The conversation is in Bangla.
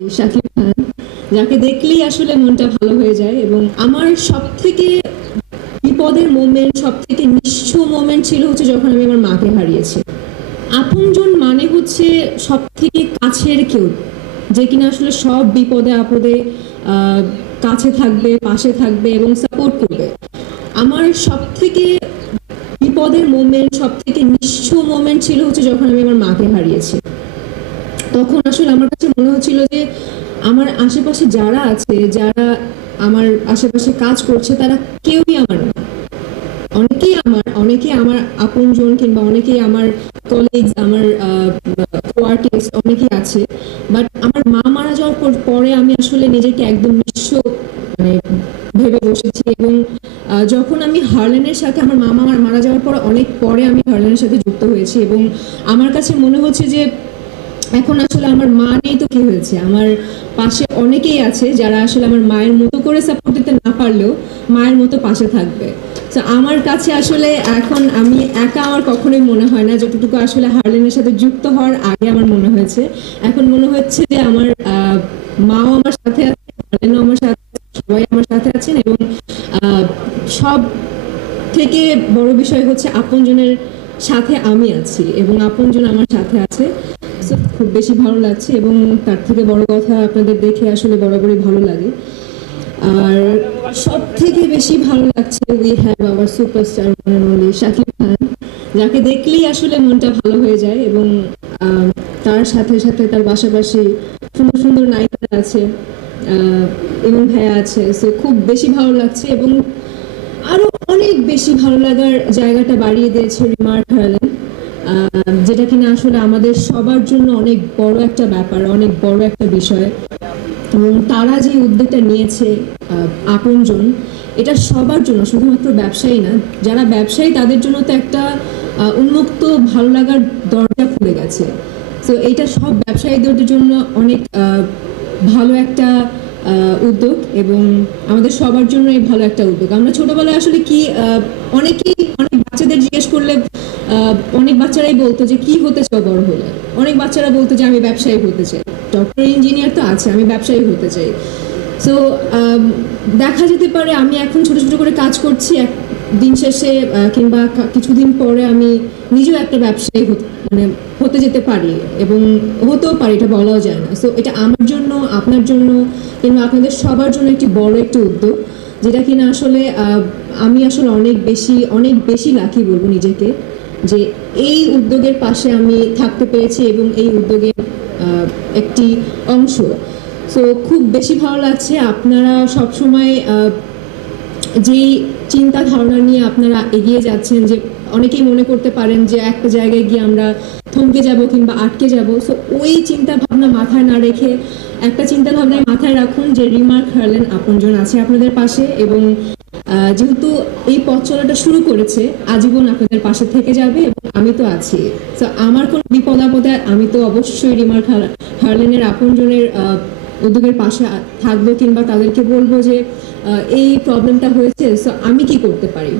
শাকিব খান, যাকে দেখলেই আসলে মনটা ভালো হয়ে যায়। এবং আমার সবথেকে বিপদের মোমেন্ট, সবথেকে নিঃস্ব মোমেন্ট ছিল হচ্ছে যখন আমি আমার মাকে হারিয়েছি। আপনজন মানে হচ্ছে সবথেকে কাছের কেউ, যে কিনা আসলে সব বিপদে আপদে আহ, কাছে থাকবে, পাশে থাকবে এবং সাপোর্ট করবে। আমার সবথেকে বিপদের মোমেন্ট, সবথেকে নিঃস্ব মোমেন্ট ছিল হচ্ছে যখন আমি আমার মাকে হারিয়েছি। তখন আসলে আমার কাছে মনে হচ্ছিল যে আমার আশেপাশে যারা আছে, যারা আমার আশেপাশে কাজ করছে, তারা কেউই আমার না। অনেকেই আমার আপনজন, কিংবা অনেকেই আমার কলিগস, আমার কোয়ার্টিস্ট, অনেকেই আছে। বাট আমার মা মারা যাওয়ার পরে আমি আসলে নিজেকে একদম নিঃস্ব মানে ভেবে বসেছি। এবং যখন আমি হার্লেনের সাথে, আমার মামা মারা যাওয়ার পর অনেক পরে আমি হার্লেনের সাথে যুক্ত হয়েছি, এবং আমার কাছে মনে হচ্ছে যে এখন আসলে আমার মা নেই তো কি হয়েছে, আমার পাশে অনেকেই আছে যারা আসলে আমার মায়ের মতো করে সাপোর্ট দিতে না পারলেও মায়ের মতো পাশে থাকবে। তো আমার কাছে আসলে এখন আমি একা আমার কখনোই মনে হয় না, যতটুকু আসলে হার্লেনের সাথে যুক্ত হওয়ার আগে আমার মনে হয়েছে। এখন মনে হচ্ছে যে আমার মাও আমার সাথে আছে, হার্লেনও আমার সাথে আছে, সবাই আমার সাথে আছেন। এবং সব থেকে বড় বিষয় হচ্ছে আপনজনের সাথে আমি আছি এবং আপনজন আমার সাথে আছে। So, খুব বেশি ভালো লাগছে। এবং তার থেকে বড় কথা, আপনাদের দেখে আসলে বরাবরই ভালো লাগে। আর সব থেকে বেশি ভালো লাগছে, we have our superstar one and only Shakib Khan, যাকে দেখলেই আসলে মনটা ভালো হয়ে যায়। এবং তার সাথে সাথে তার পাশাপাশি সুন্দর সুন্দর নায়িকা আছে, এবং ভাইয়া আছে। সো খুব বেশি ভালো লাগছে। এবং আরো অনেক বেশি ভালো লাগার জায়গাটা বাড়িয়ে দিয়েছে রিমার হার্লেন, যেটা কিনা আসলে আমাদের সবার জন্য অনেক বড় একটা ব্যাপার, অনেক বড় একটা বিষয়। এবং তারা যে উদ্যোগটা নিয়েছে, আপনজন, এটা সবার জন্য, শুধুমাত্র ব্যবসায়ী না, যারা ব্যবসায়ী তাদের জন্য তো একটা উন্মুক্ত ভালো লাগার দরজা খুলে গেছে। তো এটা সব ব্যবসায়ীদের জন্য অনেক ভালো একটা উদ্যোগ, এবং আমাদের সবার জন্য এই ভালো একটা উদ্যোগ। আমরা ছোটবেলায় আসলে কি অনেক বাচ্চাদের জিজ্ঞেস করলে অনেক বাচ্চারাই বলতো যে কি হতে চাও বড় হলে। অনেক বাচ্চারা বলতো যে আমি ব্যবসায়ী হতে চাই, ডক্টর ইঞ্জিনিয়ার তো আছে, আমি ব্যবসায়ী হতে চাই। সো দেখা যেতে পারে আমি এখন ছোট ছোট করে কাজ করছি, দিন শেষে কিংবা কিছুদিন পরে আমি নিজেও একটা ব্যবসায়ী মানে হতে যেতে পারি, এবং হতেও পারি, এটা বলাও যায় না। সো এটা আমার জন্য, আপনার জন্য, কিংবা আপনাদের সবার জন্য একটি বড় একটা উদ্যোগ, যেটা কিনা আসলে আমি আসলে অনেক বেশি লাকি বলবো নিজেকে, যে এই উদ্যোগের পাশে আমি থাকতে পেরেছি এবং এই উদ্যোগের একটি অংশ। সো খুব বেশি ভালো লাগছে। আপনারা সবসময় যেই চিন্তা ধারণা নিয়ে আপনারা এগিয়ে যাচ্ছেন, যে অনেকেই মনে করতে পারেন যে একটা জায়গায় গিয়ে আমরা থমকে যাব কিংবা আটকে যাব। সো ওই চিন্তা ভাবনা মাথায় না রেখে একটা চিন্তা ভাবনায় মাথায় রাখুন যে রিমার্ক হার্লেন আপনজন আছে আপনাদের পাশে, এবং যেহেতু এই পথ চলাটা শুরু করেছে, আজীবন আপনাদের পাশে থেকে যাবে, এবং আমি তো আছি। তো আমার কোনো বিপদ আপদে আমি তো অবশ্যই রিমার্ক হার্লেনের আপনজনের উদ্যোগের পাশে থাকবো, কিংবা তাদেরকে বলবো যে এই প্রবলেমটা হয়েছে, সো আমি কি করতে পারি।